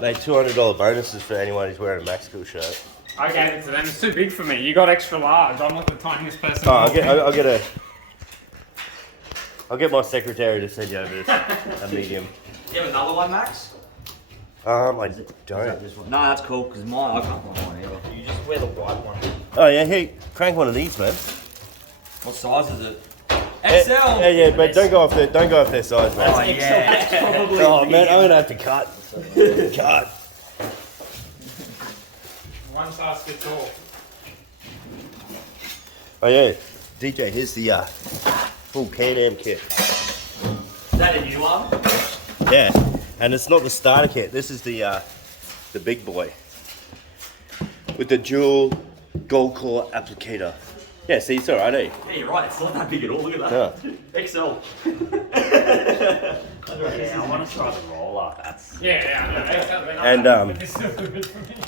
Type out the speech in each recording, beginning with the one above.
Made $200 bonuses for anyone who's wearing a Mexico shirt. I gave it to them. It's too big for me. You got extra large. I'm not the tiniest person. Oh, I'll get my secretary to send you over a medium. Do you have another one, Max? I don't. No, that's cool, because mine, I can't find one either. You just wear the white one. Oh yeah, hey, crank one of these, man. What size is it? XL! Yeah, but don't go off their size, man. Oh, yeah. Probably Oh man, I'm gonna have to cut. Cut. One size fits all. Oh yeah, DJ, here's the full Can-Am kit. Is that a new one? Yeah, and it's not the starter kit. This is the big boy with the dual gold core applicator. Yeah, see, it's alright, eh? Yeah, you're right. It's not that big at all. Look at that. Yeah. XL. Yeah, I want to try the roller. That's And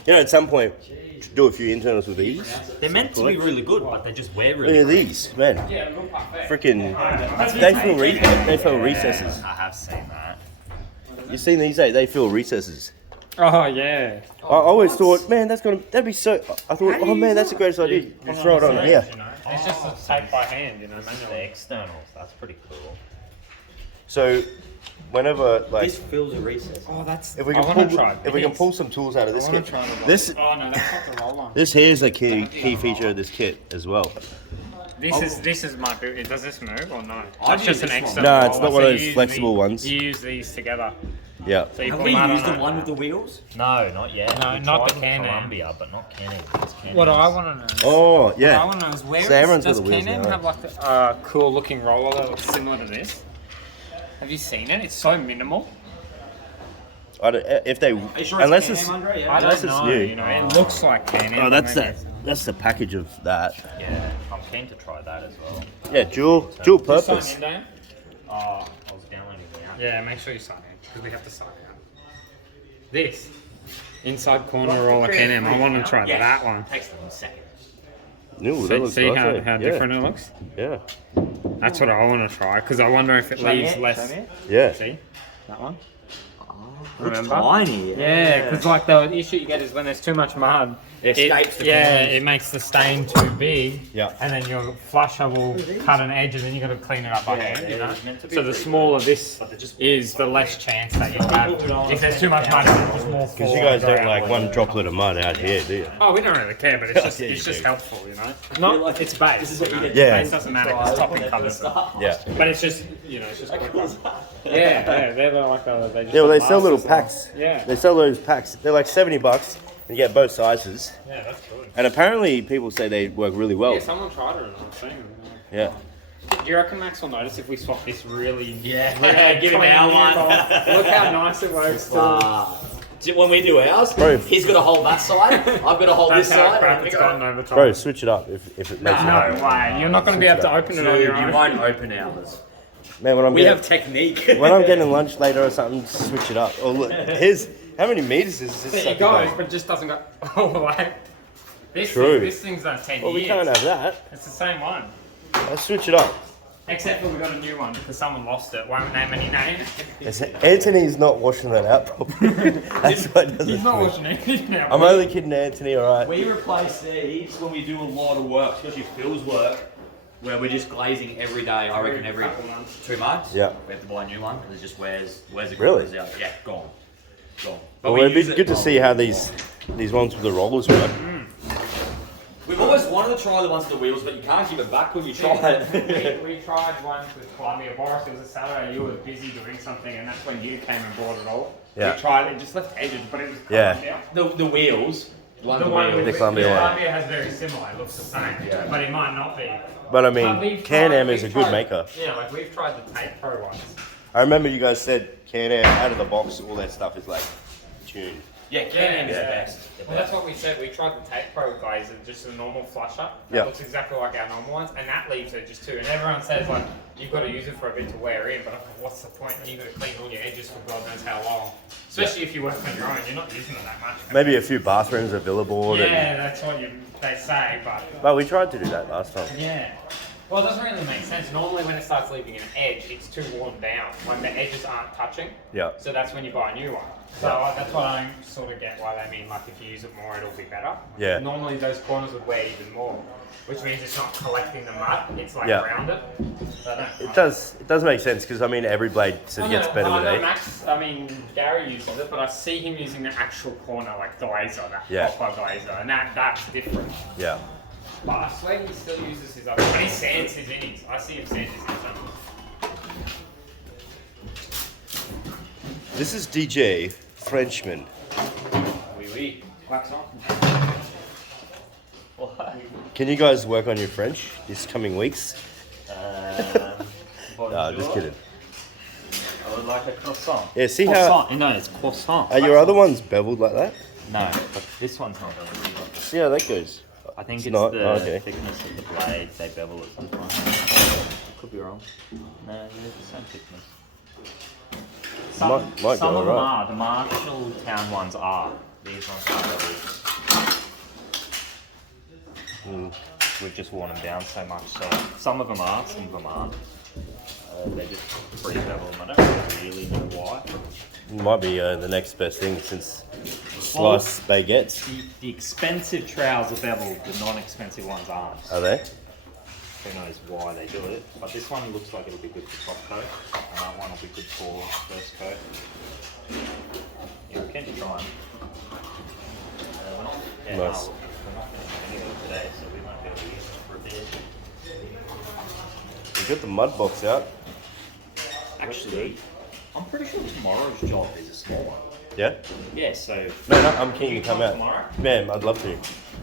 you know, at some point, do a few internals with these. they're meant to be really good, but they just wear really. Look at these, man. Freaking, they fill recesses. I have seen that. You seen these? They fill recesses. Oh yeah. I always thought, man, that'd be so. I thought, oh man, that's the greatest idea. You throw it on here. You know? It's just a tape by hand, you know. The externals, that's pretty cool. So, whenever This fills a recess. Oh, that's. if we can pull some tools out of this kit, this Oh no, that's not the roller. this here is a key feature of this kit as well. This is my boot. Does this move or no? I It's do just an this one. extra. No, it's not roller, one of so those you use flexible ones. You use these together. Yeah. So you Have put we mud used on the it. one with the wheels? No, not yet. No, We not tried the with Can-Am. Columbia, but not Can-Am. It's Can-Am. What I want to know. Oh What I yeah. want to know is where So everyone's got does the wheels Can-Am now. have like a cool looking roller that looks similar to this? Have you seen it? It's so minimal. I don't, if they Are you sure unless it's it's Can-Am, Andre? Yeah. I Unless don't it's know. new. You know, it looks like Can-Am. oh that's but maybe that's the package of that. Yeah, I'm keen to try that as well. Yeah, dual it's- Sign purpose. in, Dan? Oh, I was downloading it out. Yeah, make sure you sign in because we have to sign out. This inside corner roller Can-Am. I want to try Yes. that one. Takes them a second. Ooh, that looks See nice, how eh? different it looks? Yeah. That's what I want to try because I wonder if it leaves less. Yeah. See that one? It's Remember? tiny. Yeah, because like the issue you get is when there's too much mud. It escapes the yeah, corners. it makes the stain too big. Yeah. And then your flusher will cut an edge, and then you got to clean it up by hand. You know. it's meant to be So the pretty smaller this is, the less chance that you'll have. If there's too much mud, it's just more. Because you guys don't like one droplet of mud out here, do you? Oh, we don't really care, but it's just Yeah, you it's just do. helpful, you know. Not it's base. This is what you did. Yeah. Base doesn't matter because topping covers it. Yeah. But it's just it's just quicker. Yeah, they're like they just. Yeah, well, they sell little masters them. packs. Yeah. They sell those packs. They're like $70, and you get both sizes. Yeah, that's good. And apparently, people say they work really well. Yeah, someone tried it and I was saying. Yeah. Do you reckon Max will notice if we swap this really? Yeah. really Give him clean our one. bowl? Look how nice it works. When we do ours, Bro. he's got to hold that side. I've got to hold That's this how side. crap it's gotten over time. Bro, switch it up if it makes No it happen. way. You're not going to be able to open it on Dude, your you own. won't open ours. Man, when I'm We getting, have technique. when I'm getting lunch later or something, switch it up. Oh look, here's how many meters is this? It sucker goes, going? but it just doesn't go all the way. True. This thing's done 10 Well, we years. can't have that. It's the same one. Let's switch it up. Except for we got a new one because someone lost it. Won't name any names. Anthony's not washing that out properly. That's what does He's it. not watching anything now. I'm only kidding, Anthony. All right. We replace these when we do a lot of work, especially Phil's work, where we're just glazing every day. I reckon every 2 months. Yeah. We have to buy a new one because it just wears the Really? corners out. Yeah, gone. Well, it'd be good to see how these ones with the rollers work. We've always wanted to try the ones with the wheels, but you can't keep it back when you try it. We tried one with Columbia. Boris, it was a Saturday, you were busy doing something, and that's when you came and brought it all. Yeah. We tried it, just left edges, but it was Yeah. Columbia. The wheels. The one with The Columbia one. Columbia has very similar, it looks the same, but it might not be. But I But mean, we've Can-Am tried- is a we've good tried- maker. Yeah, like we've tried the Tape Pro ones. I remember you guys said Can-Am out of the box, all that stuff is like tuned. Yeah, Can-Am is the best. Well, that's what we said. We tried the Tape Pro glazer, just a normal flusher. That Yeah. looks exactly like our normal ones, and that leaves edges too. And everyone says like you've got to use it for a bit to wear in, but I thought, what's the point? You've got to clean all your edges for God knows how long. Especially if you work on your own, you're not using it that much. Maybe a few bathrooms are billboard. Yeah, that's what they say, but But we tried to do that last time. yeah. Well, it doesn't really make sense. Normally when it starts leaving an edge, it's too worn down. Like the edges aren't touching. Yeah. So that's when you buy a new one. So that's what I don't sort of get why they mean like if you use it more, it'll be better. Yeah. Normally those corners would wear even more, which means it's not collecting the mud. It's like Yeah. rounded. So I don't- It does make sense because I mean every blade sort of gets better with age. Max, I mean, Gary uses it, but I see him using the actual corner, like glazer, that copper glazer, and that's different. Yeah. But I swear he still uses his other. And he sands his innings. I see him sand his innings. This is DJ Frenchman. Oui. Wax on. What? Can you guys work on your French this coming weeks? No, just kidding. I would like a croissant. Yeah, see how No, it's croissant. are your other ones beveled like that? No, but this one's not really good. See how that goes. I think It's it's not? the Oh, okay. thickness of the blade. They bevel it sometimes. Could be wrong. No, they're the same thickness. Might Some go of them alright. are. The Marshall Town ones are. These ones are beveled. We've just worn them down so much. So some of them are, some of them aren't. They just pre-bevel them. I don't really know why. Might be the next best thing since sliced baguettes. The expensive trowels are beveled, the non-expensive ones aren't. Are they? Who knows why they do it. But this one looks like it'll be good for top coat. And that one will be good for first coat. Yeah, we can try them. We're not, Nice. we're not finishing any of them today, so we might be able to use them for a bit. We got the mud box out. Actually, I'm pretty sure tomorrow's job is a small one. Yeah? Yeah, so... No, I'm keen to come out. tomorrow? Man, I'd love to. I'd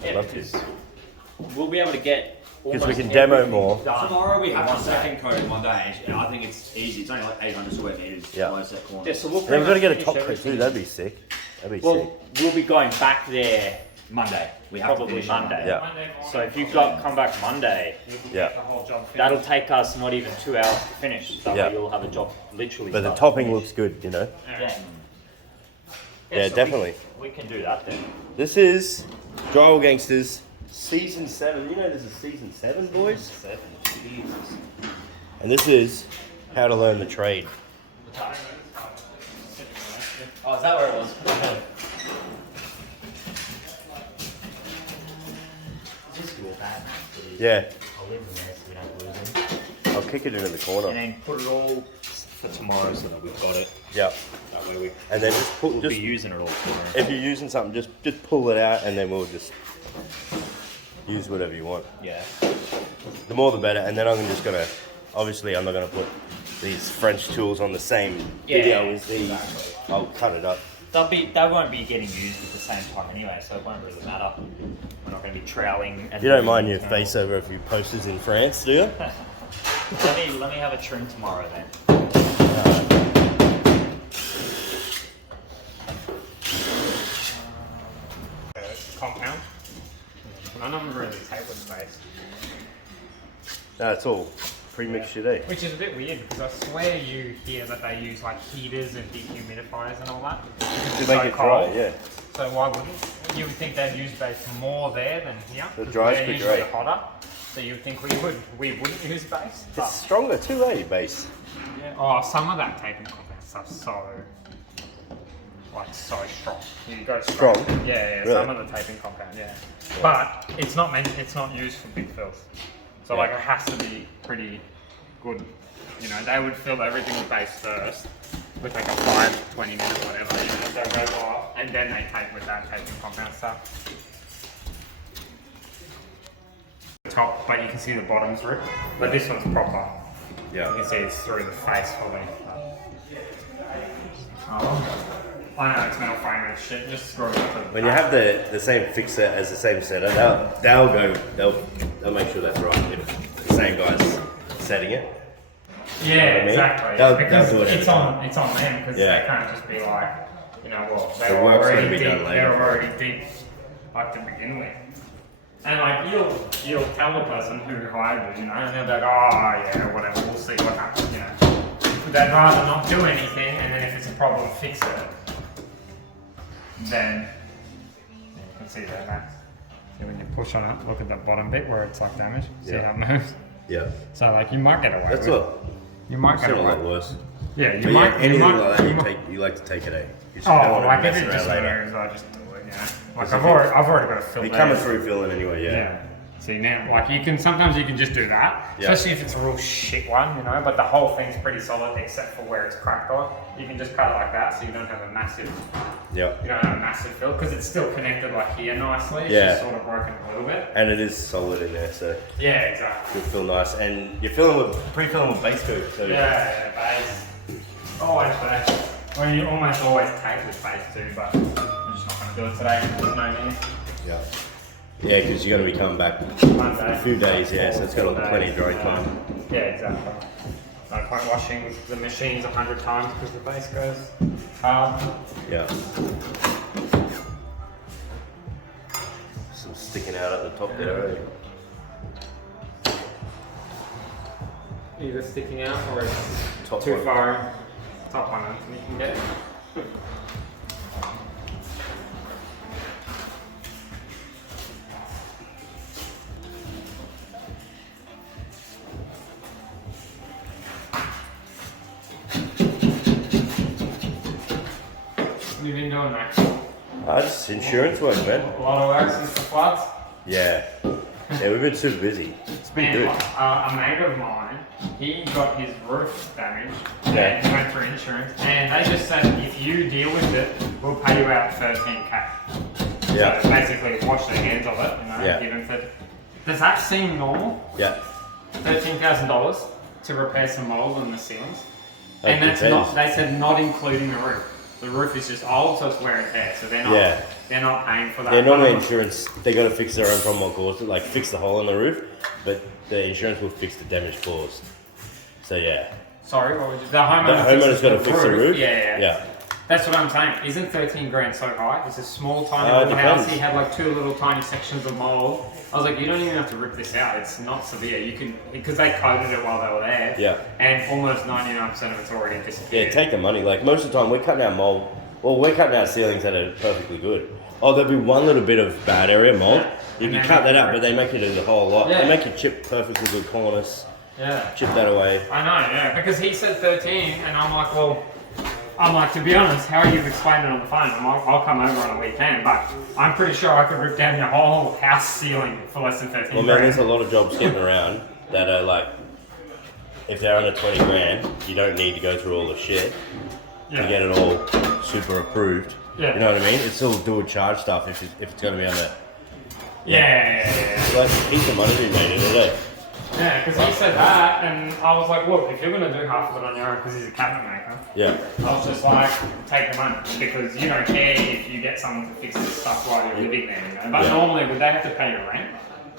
Yeah, love to. because we'll be able to get... Because we almost can demo everything more. done Tomorrow we in have one the day. second coat in one day, and I think it's easy. It's only like 800 square meters. Yeah. Below that corner. Yeah, so we'll And then we've got to get a pretty top much coat finish too. everything. That'd be sick. That'd be sick. Well, we'll be going back there Monday. We have to Probably finish on Monday. Yeah. Monday morning, So if you've got come back Monday, you can Yeah. get the whole job finished. that'll take us not even 2 hours to finish. That Yeah. way you'll have a job literally. But the start to topping finish. looks good, you know? Yeah. Yeah, so definitely. We can do that then. This is Drywall Gangsters Season 7. You know this is Season 7, boys? 7. Jesus. And this is how to learn the trade. Oh, is that where it was? Just do that. Yeah, I'll leave them there so we don't lose them. I'll kick it into the corner. And then put it all for tomorrow so that we've got it. Yeah. That way And then just put, we'll just be using it all tomorrow. if you're using something, just pull it out and then we'll just use whatever you want. Yeah. The more the better. And then I'm just gonna, obviously I'm not gonna put these French tools on the same video as these. I'll cut it up. They won't be getting used at the same time anyway, so it won't really matter. We're not going to be troweling. And You don't mind your face over a few posters in France, do you? let me have a trim tomorrow then. Compound. None of them really tape with space. No, it's all pre-mixed shit, eh? Which is a bit weird because I swear you hear that they use like heaters and dehumidifiers and all that. To It's make so it dry, cold. yeah. So why wouldn't you would think they'd use base more there than here? The 'cause dry's they're pretty usually great. hotter. So you would think we wouldn't use base. But It's stronger too, eh, base? yeah. Oh, some of that tape and compound stuff's so so strong. You go Strong? Yeah, Really? some of the taping compound, yeah. But it's not used for big fills. So Yeah. like it has to be pretty good. You know, they would fill everything with base first with like a 5, 20 minute whatever, you know, they'll go off, and then they tape with that taping compound stuff. Top, but you can see the bottom through. But this one's proper. You Yeah. can see it's through the face fully. Oh. I know it's metal frame and shit. Just screw it up. When you have the same fixer as the same setter, they'll make sure that's right. If the same guy's setting it. Yeah, what I mean? exactly. They'll Because do it every it's time. on them because Yeah. they can't just be like, you know, well, they The were work's already gonna be deep. done They later. were already deep, like to begin with. And like you'll tell the person who hired you, you know, and they'll be like, oh yeah, whatever, we'll see what happens, you know. They'd rather not do anything, and then if it's a problem, fix it. Then you can see that. See when you push on it, look at the bottom bit where it's like damaged. See Yeah. how it moves. Yeah. So like you might get away That's with it. what. You might It's get not a away lot with it. worse. Yeah, you But might. yeah, anything you might, like that, you might- you like to take it, eh? You just don't Oh, want to like if mess it just around later. moves, I just do it, you know. Like If I've you- already got a fill You're there. coming through filling anyway, yeah. Yeah. See now, like you can sometimes you can just do that, Yeah. especially if it's a real shit one, you know. But the whole thing's pretty solid except for where it's cracked on. You can just cut it like that, so you don't have a massive, Yep. you don't have a massive fill because it's still connected like here nicely. It's Yeah. just sort of broken a little bit. And it is solid in there, so Yeah, exactly. you'll feel nice. And you're filling with pre-filling with base coat, so Yeah, base. Always base. Well, you almost always take with base too, but I'm just not going to do it today. There's no need. yeah. Yeah, because you're going to be coming back Monday. a few days, yeah, so it's got plenty of dry time. Yeah, exactly. No point washing the machines 100 times because the base goes hard. Yeah. Some sticking out at the top there, eh? Either sticking out or it's Top too one. far in. Top one, and you can get it. What have you been doing, mate? Just insurance work, man. A lot of work since the floods. Yeah. Yeah, we've been super busy. It's been Man, good. a mate of mine, he got his roof damaged Yeah. and he went through insurance, and they just said if you deal with it, we'll pay you out 13k. Yeah. So basically, wash the hands of it, you know, Yeah. give him 30. Does that seem normal? Yeah. $13,000 to repair some mold in the ceilings, That and that's depends. not. They said not including the roof. The roof is just old, so it's wear and tear. So they're not. Yeah. They're not paying for that. Yeah, normally insurance, they got to fix their own problem, what caused it, like fix the hole in the roof, but the insurance will fix the damage caused. So yeah. Sorry, what would you? The The homeowner. homeowner's fixes got to fix the roof? Yeah. Yeah. That's what I'm saying. Isn't 13 grand so high? It's a small, tiny It little house. depends. He had like 2 little tiny sections of mold. I was like, you don't even have to rip this out. It's not severe. You can, because they coated it while they were there. Yeah. And almost 99% of it's already disappeared. Yeah, take the money. Like most of the time, we're cutting out mold. Well, we're cutting out ceilings that are perfectly good. Oh, there'll be one little bit of bad area mold. You And can then cut that out, rip. but they make you do the whole lot. Yeah. They make you chip perfectly good corners, Yeah. chip that away. I know, yeah. Because he said 13, and I'm like, well, to be honest, how you've explained it on the phone, I'll come over on a weekend, but I'm pretty sure I could rip down your whole house ceiling for less than 13 Well, man, there's a grand. lot of jobs getting around that are like, if they're under 20 grand, you don't need to go through all the shit to get it all super approved. Yeah. You know what I mean? It's still do a charge stuff if it's going to be under. Yeah. It's like a piece of money to be made in a day. Yeah, because he said that, and I was like, look, if you're going to do half of it on your own, because he's a cabinet maker, Yeah. I was just like, take the money, because you don't care if you get someone to fix this stuff while you're living there, you know. But Yeah. normally, would they have to pay your rent?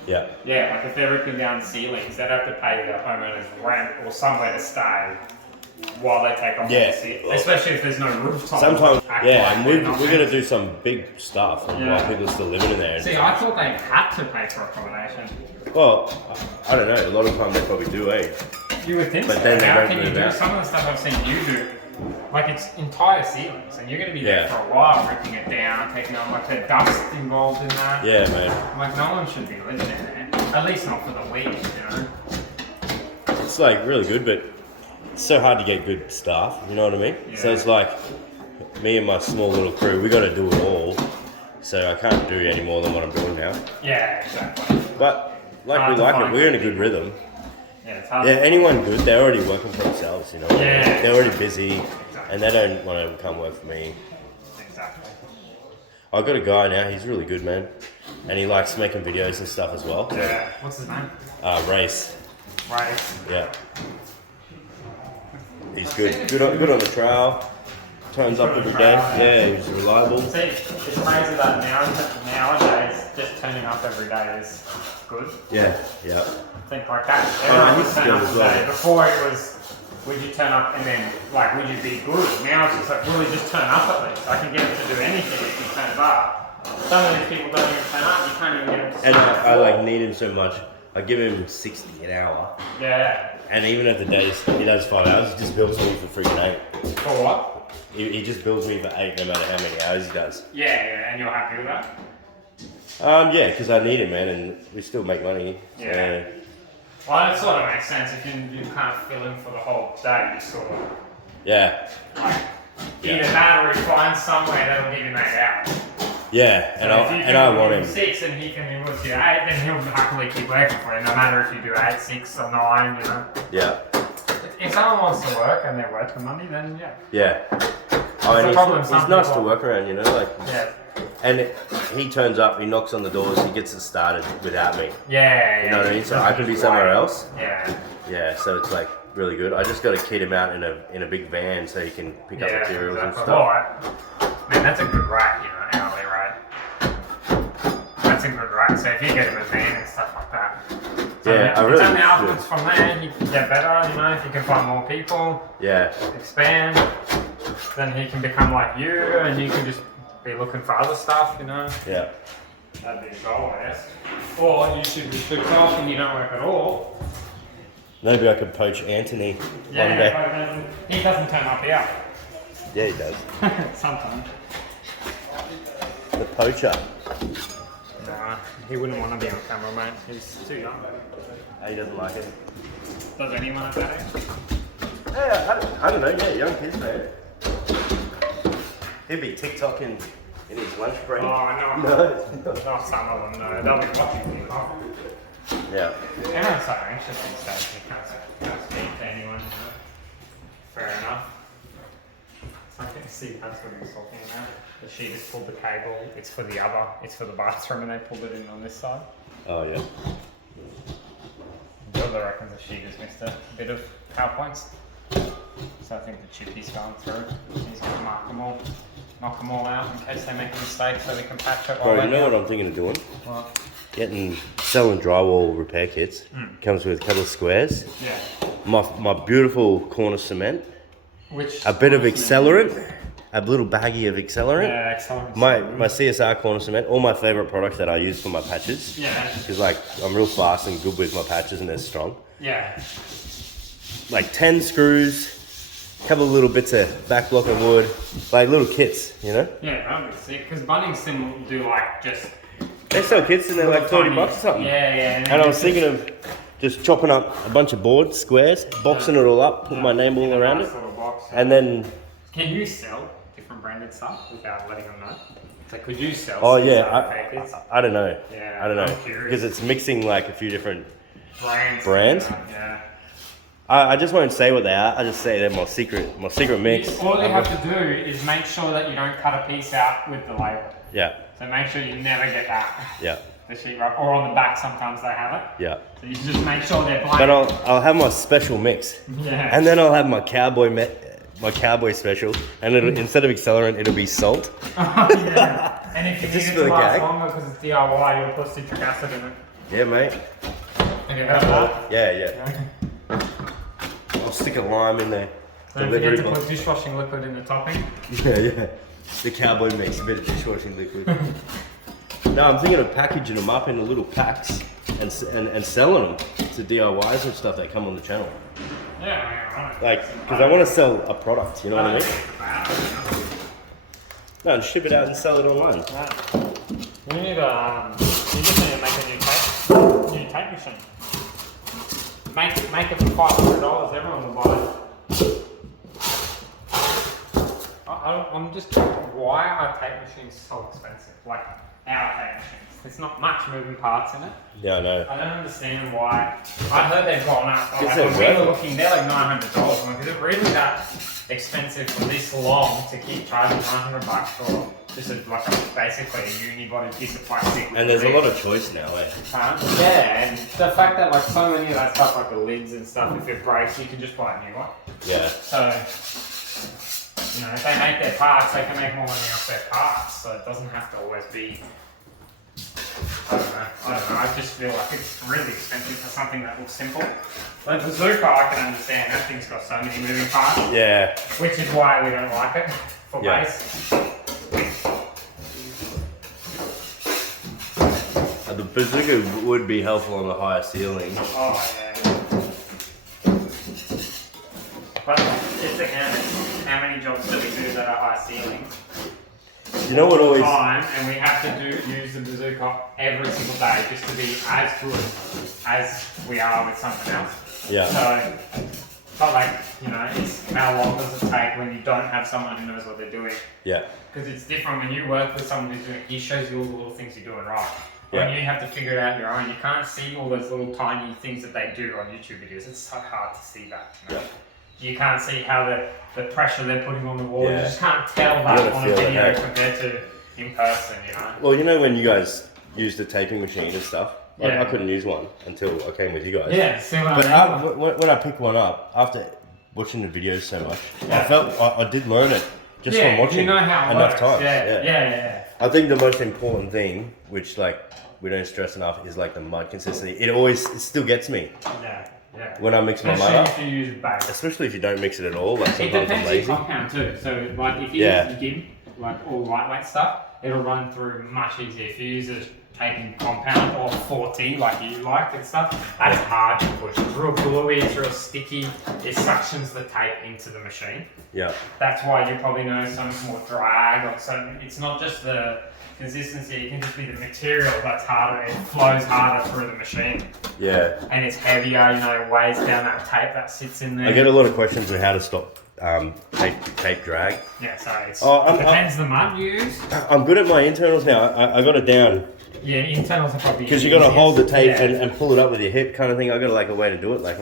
Yeah. Yeah, like if they're ripping down ceilings, they'd have to pay the homeowner's rent or somewhere to stay while they take off Yeah. the ceiling. Especially if there's no rooftop. Sometimes, Act yeah, like and they're we're not going to rent. do some big stuff and Yeah. while people are still living in there. See, I thought they had to pay for accommodation. Well, I don't know. A lot of times they probably do, eh? You would think But so. then they How don't can you move do out. some of the stuff I've seen you do? Like it's entire ceilings, and you're going to be there Yeah. for a while, ripping it down, taking on like the dust involved in that. Yeah, mate. I'm like, no one should be living in there. At least not for the week, you know. It's like really good, but it's so hard to get good staff. You know what I mean? So Yeah. it's like me and my small little crew. We got to do it all. So I can't do any more than what I'm doing now. Yeah, exactly. But like Hard we to like it, find we're in a good good rhythm. Yeah, it's hard. Yeah, anyone good, they're already working for themselves. You know, Yeah. they're already busy, and they don't want to come work for me. Exactly. I've got a guy now. He's really good, man, and he likes making videos and stuff as well. Yeah. What's his name? Race. Right. Yeah. He's good. Good on the trail. Turns up every day. Yeah, he's reliable. See, it's crazy that nowadays just turning up every day is good. Yeah, yeah. I think like that. I Everyone used would to turn do up as every well. day. Before it was, would you turn up and then, like, would you be good? Now it's just like, really just turn up at least. I can get him to do anything if he turns up. Some of these people don't even turn up, you can't even get them to And sign I up. like need him so much. I give him 60 an hour, Yeah. and even at the days he does 5 hours, he just bills me for freaking 8. For what? He just bills me for 8 no matter how many hours he does. Yeah, and you're happy with that? Yeah, because I need it, man, and we still make money. Yeah. Well, it sort of makes sense if you can't fill in for the whole day. You sort of Yeah. like either that or you find somewhere that'll give you 8 hours. Yeah, So if you I want him. 6 and he can input you 8, then he'll happily keep working for you, no matter if you do 8, 6 or 9, you know. Yeah. If someone wants to work and they're worth the money, then yeah. Yeah. the problem, He's some nice to people- work around, you know, like. Yeah. And he turns up, he knocks on the doors, he gets it started without me. Yeah. You know what I mean? So Doesn't I could be just somewhere wait. else. Yeah. Yeah, so it's like really good. I just got to kit him out in a big van so he can pick up materials and exactly. stuff. Alright. Man, that's a good rate, you know, hourly rate. That's a good rate. So if you get him a van and stuff like that. So Yeah, I really it's only should. afterwards from there, you can get better, you know, if you can find more people, Yeah, expand, then he can become like you and you can just be looking for other stuff, you know. yeah. That'd be a goal, I guess. Or you should just book off and you don't work at all. Maybe I could poach Anthony one day. Yeah, but he doesn't turn up here. Yeah, he does. Sometimes. The poacher. Nah, he wouldn't want to be on camera, mate. He's too young. He doesn't like it. Does anyone at that age? Yeah, I don't know. Yeah, young kids, man. He'd be TikToking in his lunch break. Oh, I know. No. Not some of them, no. They'll be watching me. Yeah. Everyone's so anxious these days. You can't speak to anyone, you know. Fair enough. So I can see that's what he's talking about. The she just pulled the cable. It's for the other. It's for the bathroom, and they pulled it in on this side. Oh yeah. The other reckons that she just missed a bit of power points. So I think the chippy's gone through. He's going to mark them all, knock them all out in case they make a mistake, so they can patch it. Bro, you know what I'm thinking of doing? What? Selling drywall repair kits. Comes with a couple of squares. Yeah. My beautiful corner cement. Which? A bit of accelerant. A little baggie of accelerant. Yeah, excellent. My CSR corner cement, all my favourite products that I use for my patches. Yeah. Because like I'm real fast and good with my patches and they're strong. Yeah. Like 10 screws, a couple of little bits of back block of wood, like little kits, you know? Yeah, that would be sick. Because Bunnings will do like just. They sell kits and they're like 30 tiny- bucks or something. Yeah, yeah. And I was thinking of just chopping up a bunch of boards, squares, boxing it all up, put my name all around it, and then. Can you sell different branded stuff without letting them know? So could you sell? Oh CSR yeah, kits? I don't know. Yeah, I don't know I'm curious. because it's mixing like a few different. Brands? Brands? Yeah. I just won't say what they are. I just say they're my secret mix. All you have to do is make sure that you don't cut a piece out with the label. Yeah, So make sure you never get that. yeah, The sheetrock, or on the back sometimes they have it. yeah. So you just make sure they're blank. But I'll have my special mix, Yeah. and then I'll have my my cowboy special, and it'll instead of accelerant, it'll be salt. Yeah. And if you Just need for it the to last gag. longer because it's DIY, you'll put citric acid in it. Yeah, mate. Have you heard of that? Yeah. I'll stick a lime in there. Don't forget to put dishwashing liquid in the topping. Yeah. The cowboy makes a bit of dishwashing liquid. No, I'm thinking of packaging them up into little packs and selling them to DIYs and stuff that come on the channel. Yeah, Like, because I want to sell a product, you know what I mean? No, and ship it out and sell it online. You need you just need to make a new tape machine. Make it for $500, everyone will buy it. I'm just why are tape machines so expensive? Like our tape machines. There's not much moving parts in it. Yeah, I know. I don't understand why. I heard they've gone up. Like, they're when we were worth it. looking, they're like $900. I'm like, is it really that expensive for this long to keep charging $900 for just basically a unibody piece of plastic? And there's a lot of choice now, eh? Yeah, and the fact that like so many of that stuff, like the lids and stuff, if it breaks, you can just buy a new one. Yeah. So, you know, if they make their parts, they can make more money off their parts. So it doesn't have to always be. I don't know. I just feel like it's really expensive for something that looks simple. Like the Bazooka, I can understand. That thing's got so many moving parts. Yeah. Which is why we don't like it for Yeah. base. The bazooka would be helpful on the higher ceiling. Oh yeah. But it's again, how many jobs do we do that are high ceilings? You know what always... time, and we have to use the bazooka every single day just to be as good as we are with something else. Yeah. So, but like, you know, it's how long does it take when you don't have someone who knows what they're doing? Yeah. Because it's different when you work with someone who's doing it, he shows you all the little things you're doing right. Yeah. When you have to figure it out your own, you can't see all those little tiny things that they do on YouTube videos. It's so hard to see that. You know? You can't see how the pressure they're putting on the wall. You just can't tell that on a video compared to in person, you know? Well, you know when you guys use the taping machine and stuff? Yeah. I couldn't use one until I came with you guys. Yeah, see what But I mean? when I picked one up, after watching the videos so much, I felt I did learn it just from watching you know how it enough works. times. Yeah. I think the most important thing, which like we don't stress enough, is like the mud consistency. It still gets me. Yeah. When I mix my mud Especially up. if you use base. Especially if you don't mix it at all. Like It sometimes I'm depends lazy. on your compound too. So like if you use gib, like all lightweight stuff, it'll run through much easier. If you use a taping compound or 40 like you like and stuff, that's hard to push. It's real gluey, it's real sticky. It suctions the tape into the machine. Yeah. That's why you probably know some more drag or something. It's not just the consistency, it can just be the material that's harder. It flows harder through the machine. Yeah. And it's heavier, you know, weighs down that tape that sits in there. I get a lot of questions on how to stop tape drag. Yeah, so it's, it depends the mud you use. I'm good at my internals now. I got it down. Yeah, internals are probably Because you got to hold the tape yeah. and pull it up with your hip kind of thing. I got like a way to do it. Like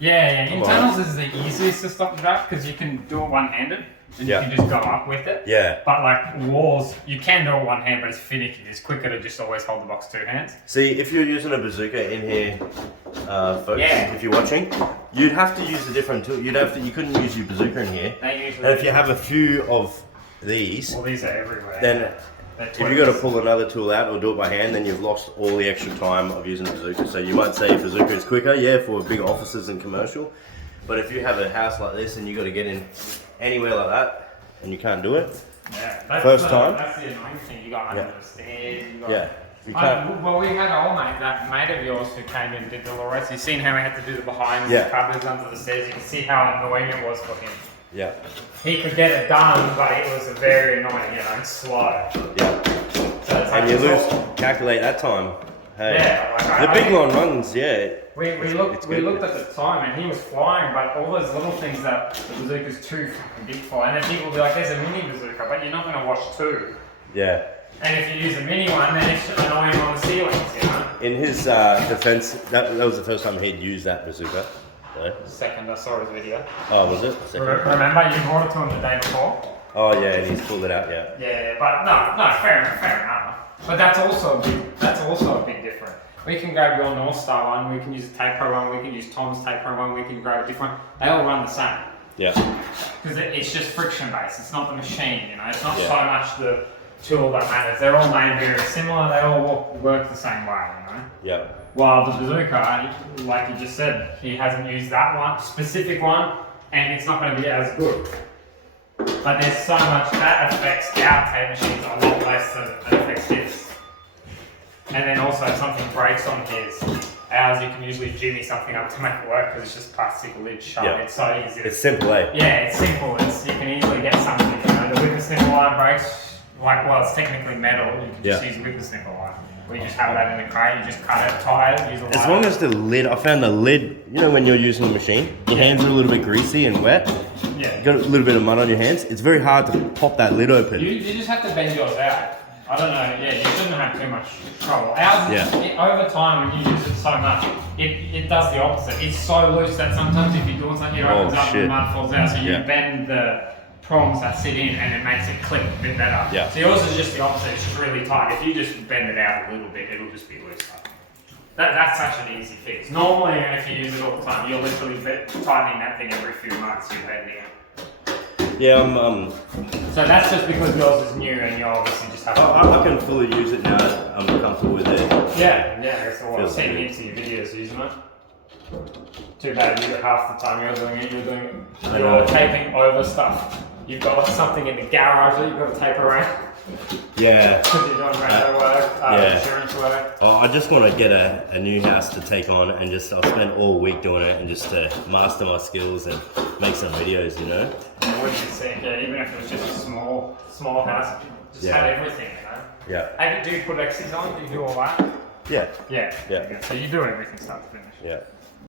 Yeah, internals is the easiest to stop the drag because you can do it one-handed and you can just go up with it. Yeah. But like walls, you can do it one hand, but it's finicky. It's quicker to just always hold the box two hands. See, if you're using a bazooka in here, folks, if you're watching, you'd have to use a different tool. You couldn't use your bazooka in here. They usually And if you have a few of these, well, these are everywhere. then if you've got to pull another tool out or do it by hand, then you've lost all the extra time of using a bazooka. So you might say a bazooka is quicker, yeah, for big offices and commercial. But if you have a house like this and you've got to get in anywhere like that and you can't do it, first time. That's the annoying thing. You got under the stairs. You got, you can't. Well, we had an old mate, that mate of yours who came in and did the Lorets. You've seen how we had to do the behind the cupboards under the stairs. You can see how annoying it was for him. Yeah. He could get it done, but it was very annoying, you know, and slow. Yeah. So it's And you calculate that time. Hey. Yeah, the big one runs, We looked at the time and he was flying, but all those little things that the bazooka's too fucking big for. And then people will be like, there's a mini bazooka, but you're not going to wash two. Yeah. And if you use a mini one, then it's annoying on the ceilings, you know? In his defense, that was the first time he'd used that bazooka. So. Second, I saw his video. Oh, was it? Second. Remember, you brought it to him the day before? Oh, yeah, and he's pulled it out, yeah. Yeah, but no, fair enough. But that's also a big difference. We can grab your North Star one, we can use a Tape Pro one, we can use Tom's Tape Pro one, we can grab a different one. They all run the same. Yeah. Because it's just friction based, it's not the machine, you know? It's not so much the tool that matters. They're all made very similar, they all work the same way, you know? Yeah. While the bazooka, like you just said, he hasn't used that one, specific one, and it's not going to be as good. But there's so much that affects our tape machines a lot less than it affects his. And then also if something breaks on his, ours you can usually jimmy something up to make it work because it's just plastic lid shut. Yeah. It's so easy. It's simple, eh? Yeah, it's simple. You can easily get something. You know, the whippersnipper line breaks, it's technically metal. You can just use a whippersnipper line. We just have that in the crate. You just cut it, tie it, use a lighter. As long as the lid, I found the lid. You know when you're using the machine, your hands are a little bit greasy and wet. Yeah. You got a little bit of mud on your hands. It's very hard to pop that lid open. You just have to bend yours out. I don't know, you shouldn't have too much trouble. Ours, over time, when you use it so much, it does the opposite. It's so loose that sometimes if you're doing something, it opens up and the mud falls out. So you bend the prongs that sit in and it makes it clip a bit better. Yeah. So yours is just the opposite, it's just really tight. If you just bend it out a little bit, it'll just be looser. That's such an easy fix. Normally, if you use it all the time, you're literally tightening that thing every few months, you're bending it. Yeah, So that's just because yours is new and you obviously just have to... I can fully use it now. I'm comfortable with it. Yeah, that's what I've seen into your videos using it. Too bad you got half the time you're doing it, you're taping over stuff. you've got something in the garage that you've got to tape around Yeah. because you're doing reno work, yeah. insurance work. Oh, I just want to get a new house to take on and just I'll spend all week doing it and just to master my skills and make some videos, you know. I wouldn't think, yeah, even if it was just a small house, just Yeah. had everything, you know. Yeah. Do you put X's on? Do you do all that? Yeah. Yeah. Yeah. Okay. So you do everything start to finish. Yeah.